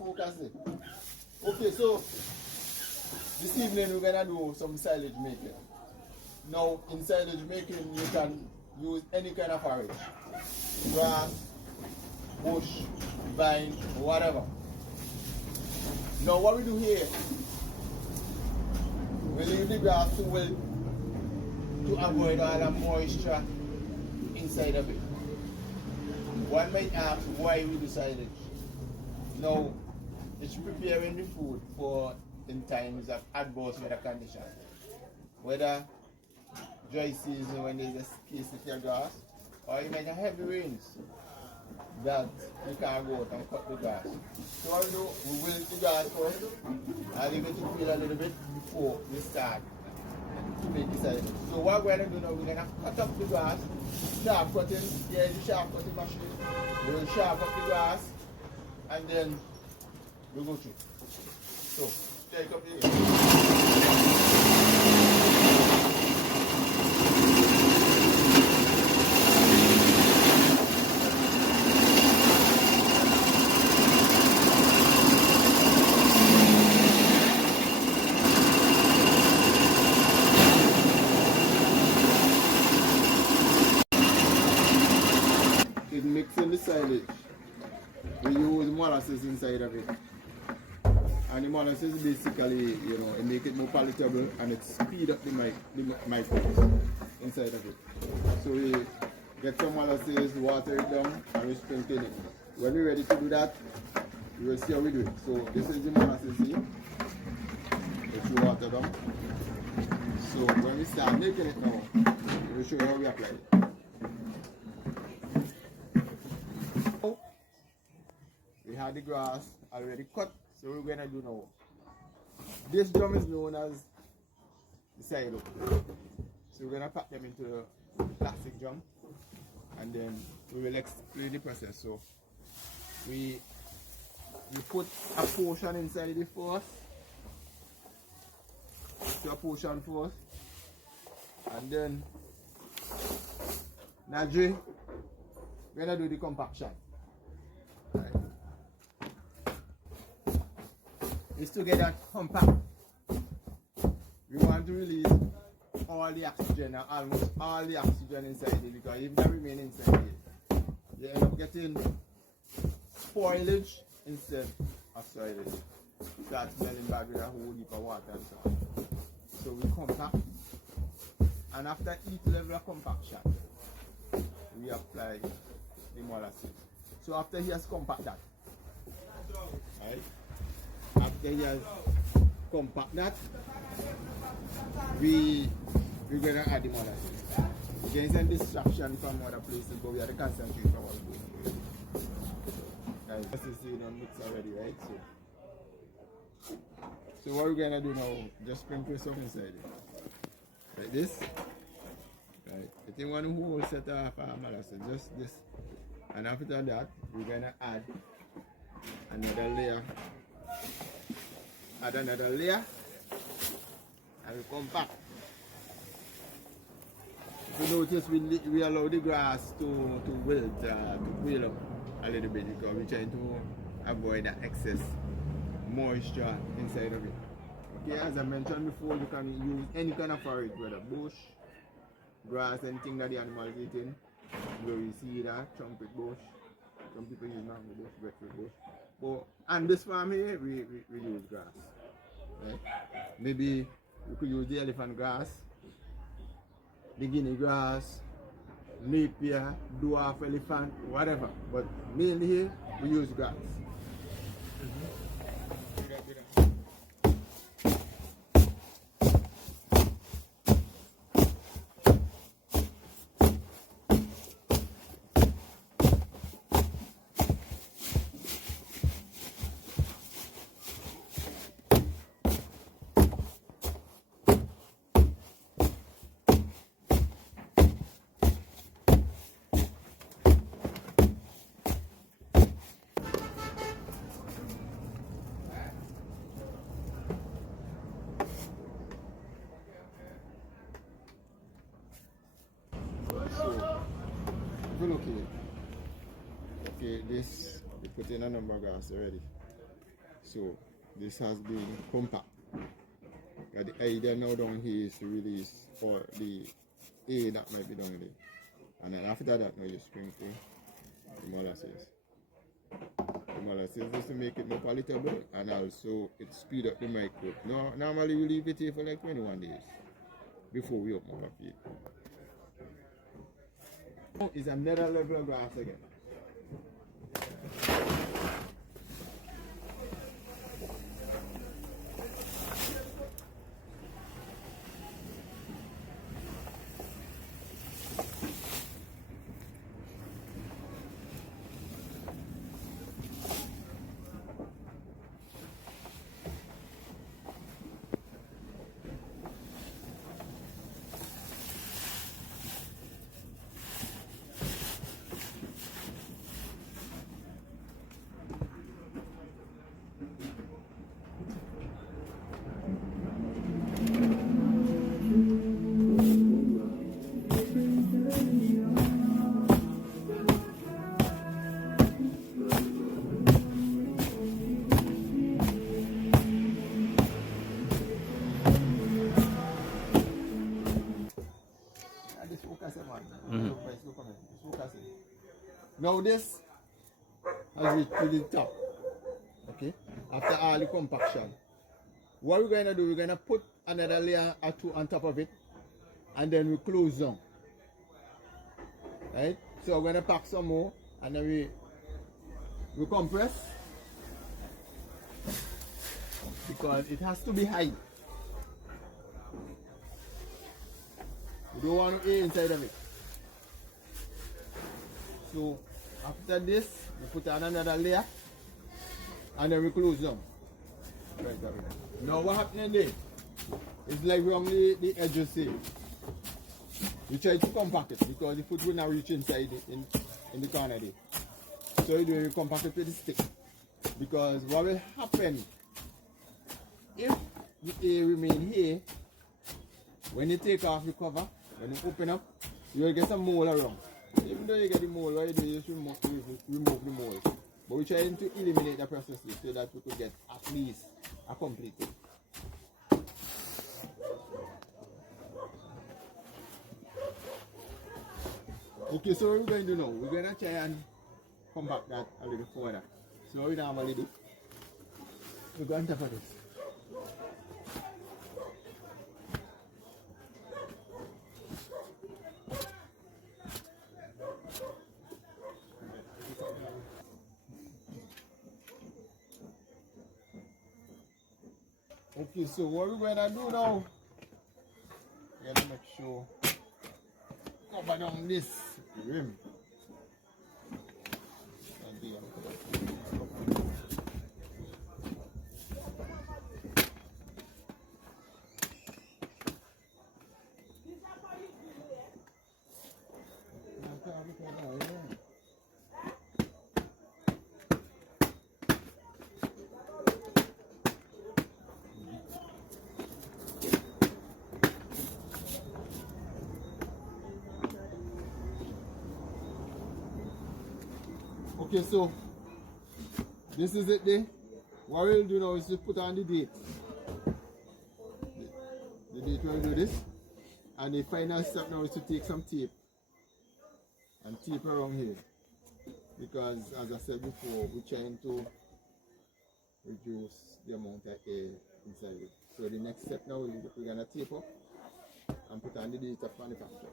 Focus it. Okay, so this evening we're gonna do some silage making. Now in silage making you can use any kind of forage. Grass, bush, vine, whatever. Now what we do here, we leave the grass to wilt to avoid all the moisture inside of it. One might ask why we do silage. Now it's preparing the food for in times of adverse weather conditions. Whether dry season when there's a scarcity of grass, or you might have heavy rains that you can't go out and cut the grass. So what we do, we wilt the grass first and leave it to cool a little bit before we start to make the silage. So what we're going to do now, we're going to cut up the grass, sharp cutting, here is the sharp cutting machine. We'll sharp up the grass and then we'll go through. So, take up the mixing the silage. We use molasses inside of it. And the molasses basically, it make it more palatable and it speed up the microbes inside of it. So we get some molasses, water it down, and we sprinkle it. When we're ready to do that, we will see how we do it. So this is the molasses here, which we water down. So when we start making it now, we will show you how we apply it. We had the grass already cut, so we're gonna do now. This drum is known as the silo. So we're gonna pack them into the plastic drum and then we will explain the process. So we put a portion inside it first. So a portion first. And then Najee, we're gonna do the compaction. Right. Is to get that compact. We want to release all the oxygen, almost all the oxygen inside it, because if that remain inside it, you end up getting spoilage instead of soilage. Start smelling bad with a whole heap of water and so on. So we compact, and after each level of compaction, we apply the molasses. So after he has compact that, right? After he has compact that, we're gonna add the molasses. You can send distraction from other places, but we have to concentrate from what we're doing. Guys, this is mix already, right? So what we're gonna do now, just sprinkle some inside it. Like this. Right. If you want to whole set of molasses, just this. And after that, we're gonna add another layer. Add another layer and we come back. If you notice, we allow the grass to wilt, to boil up a little bit because we're trying to avoid the excess moisture inside of it. Okay, as I mentioned before, you can use any kind of forage, whether bush, grass, anything that the animal is eating. You see that trumpet bush. Some people use mango bush, breadfruit bush. But on this farm here, we use grass. Right? Maybe we could use the elephant grass, the guinea grass, napier, dwarf elephant, whatever. But mainly here, we use grass. Look here. Okay, this we put in a number of grass already. So this has been compact. And the idea now down here is to release all the air that might be down there. And then after that, now you sprinkle the molasses. The molasses is to make it more palatable, and also it speed up the microbe. No, normally we leave it here for like 21 days before we open up our feed. Now is another level of grass again. Now this has reached to the top. Okay, after all the compaction, what we're going to do, we're going to put another layer or two on top of it, and then we close down. Right? So we're going to pack some more, and then we compress, because it has to be high. We don't want air inside of it. So after this, we put on another layer, and then we close down. Right, now what happening there? It's like we only the edges here. We try to compact it because the food will not reach inside it in the corner there. So we compact it with the stick. Because what will happen if the air remain here, when you take off the cover, when you open up, you will get some mold around. Even though you get the mold, what you do is remove the mold. But we're trying to eliminate the process so that we could get at least a complete thing. Okay, so what we're going to do now, we're going to try and compact that a little further. So what we normally do, we go on top of this. Okay, so what we're going to do now, we're going to make sure cover down this rim. Okay, so this is it there. What we'll do now is just put on the date. The date we'll do this. And the final step now is to take some tape and tape around here. Because as I said before, we're trying to reduce the amount of air inside it. So the next step now is we're gonna tape up and put on the date of manufacture.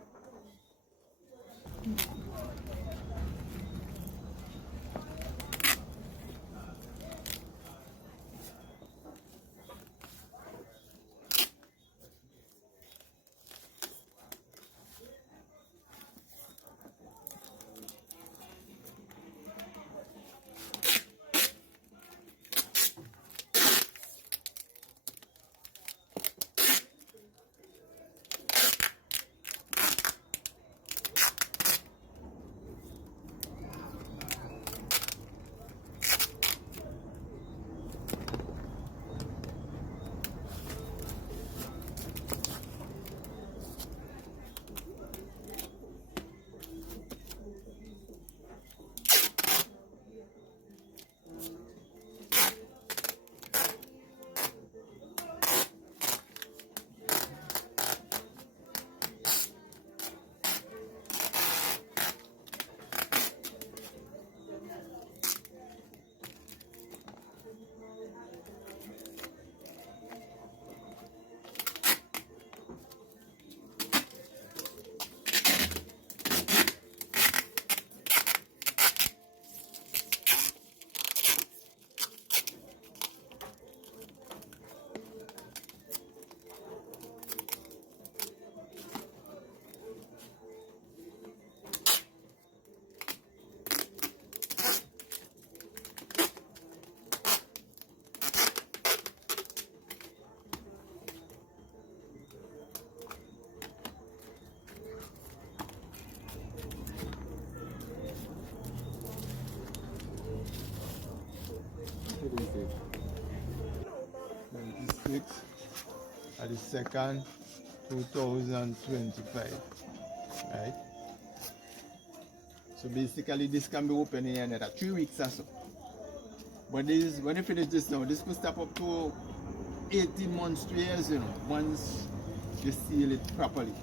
26 at the second 2025. Right? So basically this can be open in another 3 weeks or so. But this, when you finish this now, this could step up to 18 months to years, you know, once you seal it properly.